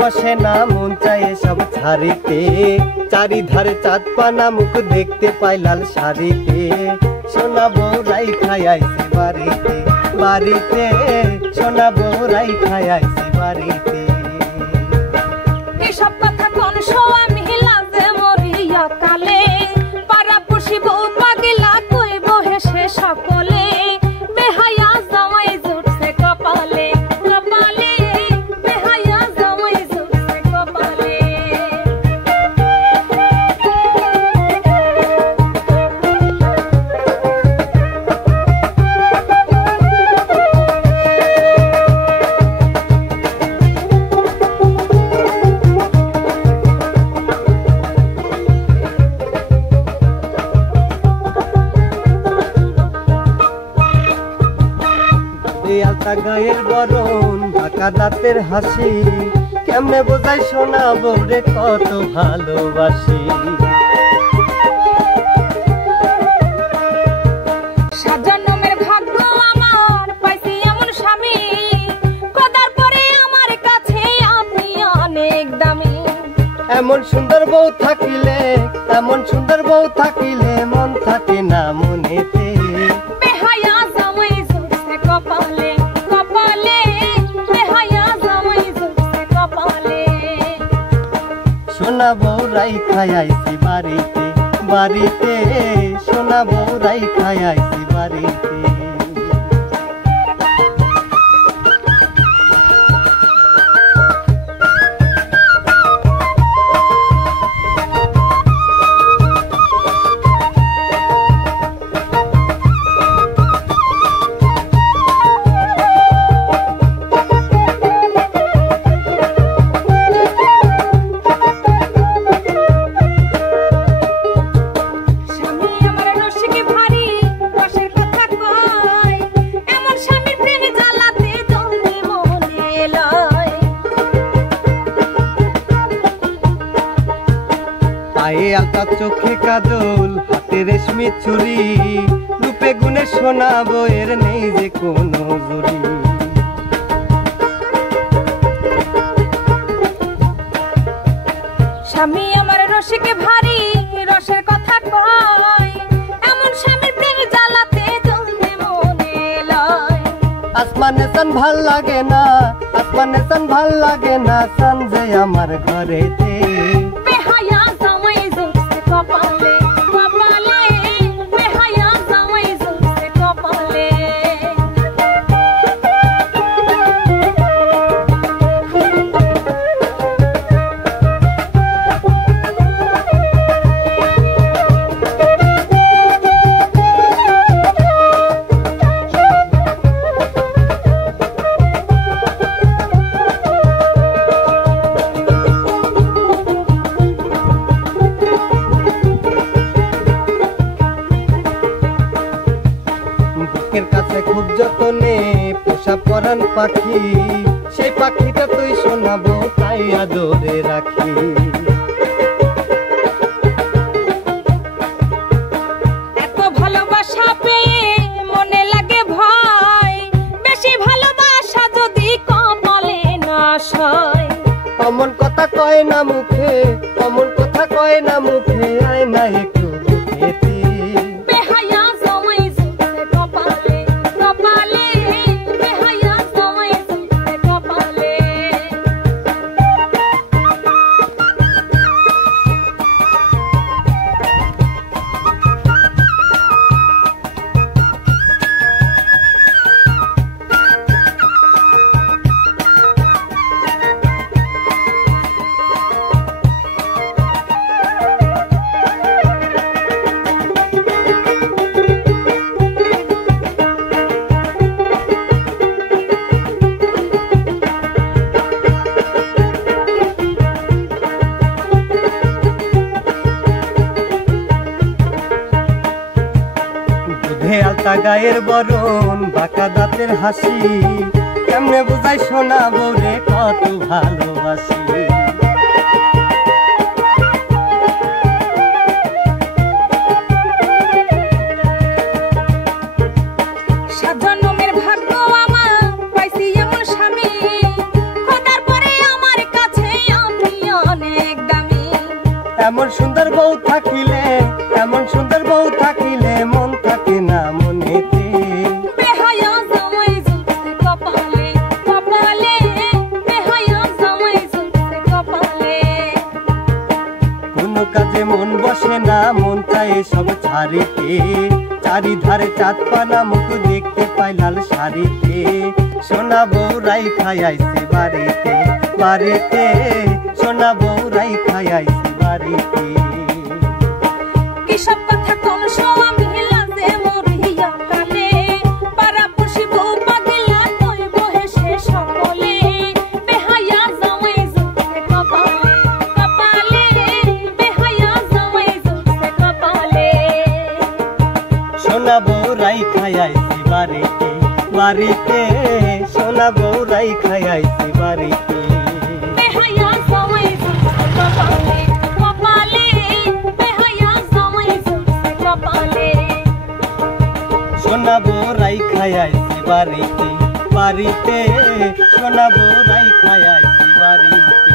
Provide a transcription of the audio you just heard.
বসে না মন চায় সব ছাড়িতে, চারিধারে চাঁদ পানা মুখ দেখতে পাই লাল শাড়িতে। সোনা বউরাই খাইছে বাড়িতে বাড়িতে, সোনা বউরাই খাইছে বাড়িতে। এসব কথা কোন আমি লাজে মরিয়া কালে, পাড়া পড়শি বউ পাগলা কইব হেসে সকলে। বেহায়া জামাই জুটছে কপালে কপালে, বেহায়া জামাই জুটছে কপালে। আলতা গায়ের বরণ ঢাকা দাঁতের হাসি, কেমনে বোঝাই সোনা বউরে কত ভালোবাসি। সাজানোমের ভাগ্য আমার পাইছি এমন স্বামী, কদার পরে আমার কাছে আপনি অনেক দামি। এমন সুন্দর বউ থাকিলে, এমন সুন্দর বউ থাকিলে মন থাকে না মনেতে। বেহায়া জামাই জুটছে কপালে কপালে, বেহায়া জামাই জুটছে কপালে। সোনা বউরাই খাইছে বাড়িতে বাড়িতে, সোনা বউরাই খাইছে বাড়িতে। পায়ে আলতা চোখে কাজল হাতে রেশমি চুড়ি, রূপে গুণে সোনা বউয়ের নেই যে কোনো জুড়ি। স্বামী আমার রসিক ভারী রসের কথা কয়, এমন স্বামীর প্রেম জ্বালাতে জলদি মনে লয়। আসমানে চান ভাল লাগে না, আসমানে চান ভাল লাগে না, চান যে আমার ঘরেতে। বেহায়া জামাই জুটছে কপালে কপালে, বেহায়া জামাই জুটছে কপালে। বুকের কাছে খুব যতনে পোষা পরাণ পাখি, সেই পাখিটা তুই শোনাবো তাই আদরে রাখি। এত ভালোবাসা পেয়ে মনে লাগে ভয়, বেশি ভালোবাসা যদি কপালে না সয়। অমন কথা কয় না মুখে, অমন কথা কয় না মুখে, আয় না একটু বুকেতে। বেহায়া জামাই জুটছে কপালে কপালে, বেহায়া জামাই জুটছে কপালে। আলতা গায়ের বরণ বাঁকা দাঁতের হাসি, কেমনে বোঝাই সোনা বউরে কত ভালোবাসি। ভাগ্য আমার পাইছি এমন স্বামী, খোদার পরে আমার কাছে এসব ছাড়িতে চারিধারে চাঁদ পানা মুখ দেখতে পাই লাল শাড়িতে সোনা বউরাই খাইছে বাড়িতে বাড়িতে সোনা বউরাই খাইছে বাড়িতে কিসব কথা কোন স্বামী লাজে মরিয়া কালে পাড়া পড়শি বউ পাগলা কইব হেসে সকলে বেহায়া জামাই জুটছে কপালে কপালে বেহায়া জামাই জুটছে কপালে সোনা বউরাই খাইছে বাড়িতে বাড়িতে সোনা বউরাই খাইছে বাড়িতে বেহায়া জামাই জুটছে কপালে কপালে বেহায়া জামাই জুটছে কপালে সোনা বউরাই খাইছে বাড়িতে বাড়িতে সোনা বউরাই খাইছে বাড়িতে।